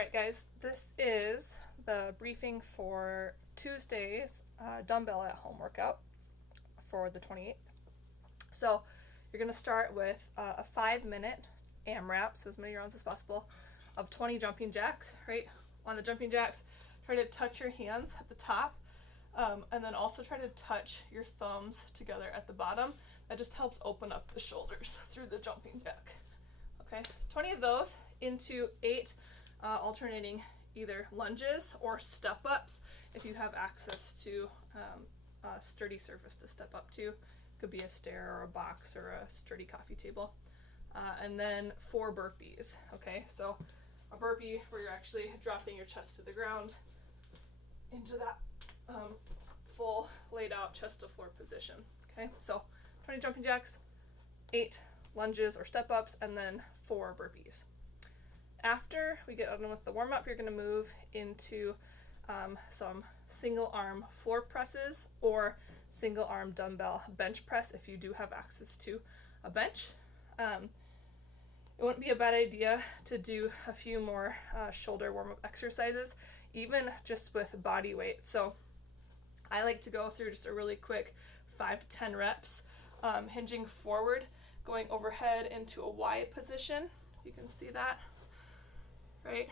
Alright guys, this is the briefing for Tuesday's dumbbell at home workout for the 28th. So you're going to start with a 5-minute AMRAP, so as many rounds as possible, of 20 jumping jacks, right? On the jumping jacks, try to touch your hands at the top, and then also try to touch your thumbs together at the bottom. That just helps open up the shoulders through the jumping jack. Okay, so 20 of those into 8 alternating either lunges or step-ups if you have access to a sturdy surface to step up to. Could be a stair or a box or a sturdy coffee table. And then 4 burpees, okay? So a burpee where you're actually dropping your chest to the ground into that full laid out chest to floor position, okay? So 20 jumping jacks, 8 lunges or step-ups, and then 4 burpees. After we get done with the warm-up, you're going to move into some single arm floor presses or single arm dumbbell bench press if you do have access to a bench. It wouldn't be a bad idea to do a few more shoulder warm-up exercises, even just with body weight. So I like to go through just a really quick 5 to 10 reps, hinging forward, going overhead into a Y position, if you can see that. Right?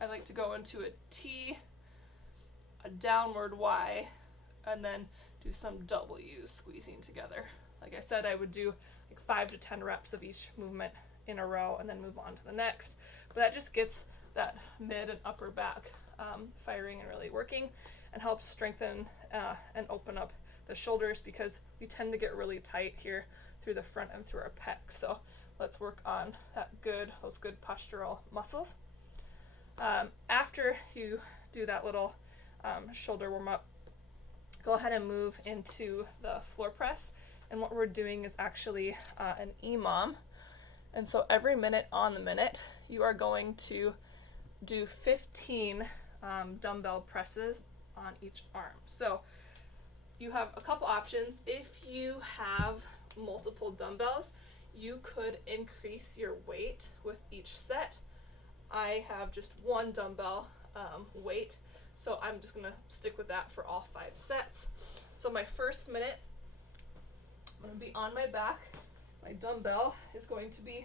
I like to go into a T, a downward Y, and then do some W's squeezing together. Like I said, I would do like 5 to 10 reps of each movement in a row and then move on to the next. But that just gets that mid and upper back firing and really working, and helps strengthen and open up the shoulders, because we tend to get really tight here through the front and through our pecs. So let's work on those good postural muscles. After you do that little shoulder warm up, go ahead and move into the floor press. And what we're doing is actually an EMOM. And so every minute on the minute, you are going to do 15 dumbbell presses on each arm. So you have a couple options. If you have multiple dumbbells, you could increase your weight with each set. I have just one dumbbell weight, so I'm just going to stick with that for all 5 sets. So my first minute, I'm going to be on my back. My dumbbell is going to be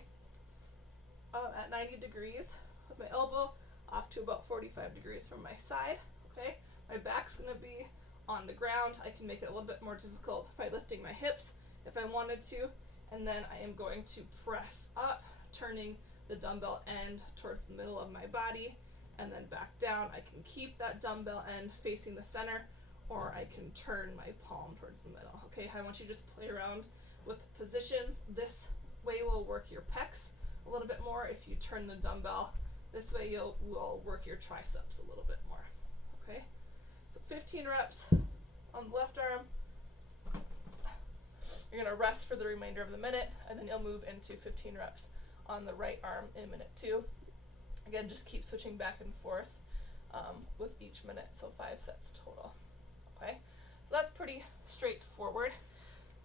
at 90 degrees with my elbow off to about 45 degrees from my side. Okay, my back's going to be on the ground. I can make it a little bit more difficult by lifting my hips if I wanted to, and then I am going to press up, turning the dumbbell end towards the middle of my body, and then back down. I can keep that dumbbell end facing the center, or I can turn my palm towards the middle. Okay, I want you to just play around with positions. This way will work your pecs a little bit more. If you turn the dumbbell this way, will work your triceps a little bit more. Okay, so 15 reps on the left arm. You're going to rest for the remainder of the minute, and then you'll move into 15 reps on the right arm in minute 2. Again, just keep switching back and forth with each minute, so 5 sets total. Okay, so that's pretty straightforward.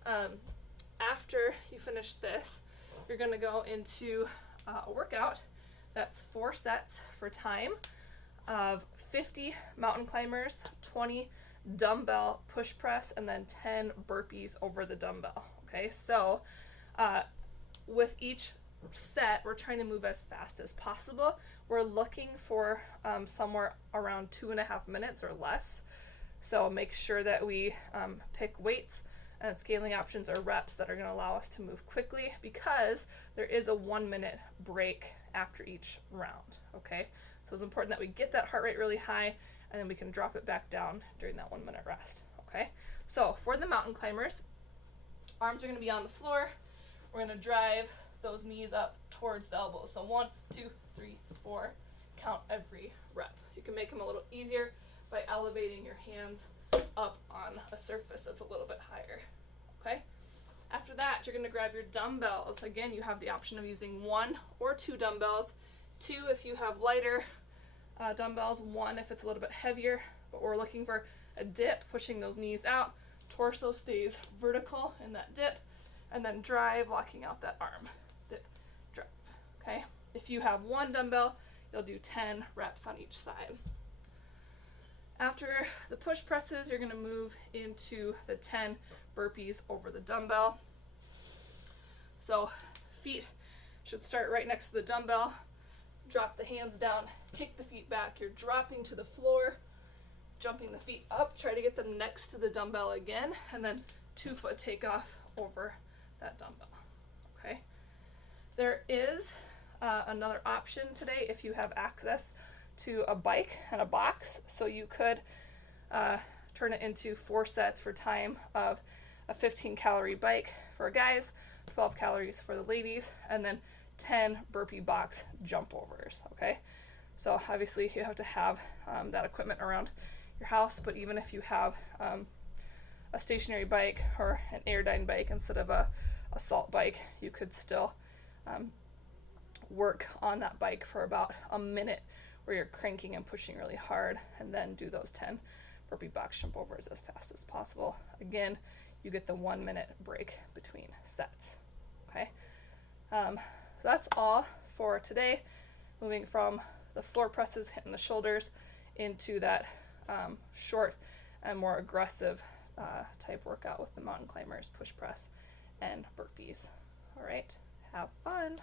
After you finish this, you're going to go into a workout that's 4 sets for time of 50 mountain climbers, 20 dumbbell push press, and then 10 burpees over the dumbbell. Okay, so with each set, we're trying to move as fast as possible. We're looking for somewhere around 2.5 minutes or less. So make sure that we pick weights and scaling options or reps that are going to allow us to move quickly, because there is a 1-minute break after each round. Okay, so it's important that we get that heart rate really high, and then we can drop it back down during that 1-minute rest. Okay, so for the mountain climbers, arms are going to be on the floor. We're going to drive those knees up towards the elbows. So 1, 2, 3, 4. Count every rep. You can make them a little easier by elevating your hands up on a surface that's a little bit higher. Okay. After that, you're going to grab your dumbbells. Again, you have the option of using 1 or 2 dumbbells. 2 if you have lighter dumbbells. 1 if it's a little bit heavier. But we're looking for a dip, pushing those knees out. Torso stays vertical in that dip, and then drive, locking out that arm. Dip, drive. Okay. If you have 1 dumbbell, you'll do 10 reps on each side. After the push presses, you're going to move into the 10 burpees over the dumbbell. So feet should start right next to the dumbbell. Drop the hands down, kick the feet back. You're dropping to the floor, jumping the feet up. Try to get them next to the dumbbell again, and then 2-foot takeoff over that dumbbell. Okay. There is another option today if you have access to a bike and a box. So you could turn it into 4 sets for time of a 15-calorie bike for guys, 12 calories for the ladies, and then 10 burpee box jump overs. Okay. So obviously you have to have that equipment around your house, but even if you have a stationary bike or an Airdyne bike instead of a assault bike, you could still work on that bike for about a minute where you're cranking and pushing really hard, and then do those 10 burpee box jump overs as fast as possible. Again, you get the 1 minute break between sets. Okay, so that's all for today. Moving from the floor presses, hitting the shoulders, into that short and more aggressive type workout with the mountain climbers, push press, and burpees. All right, have fun.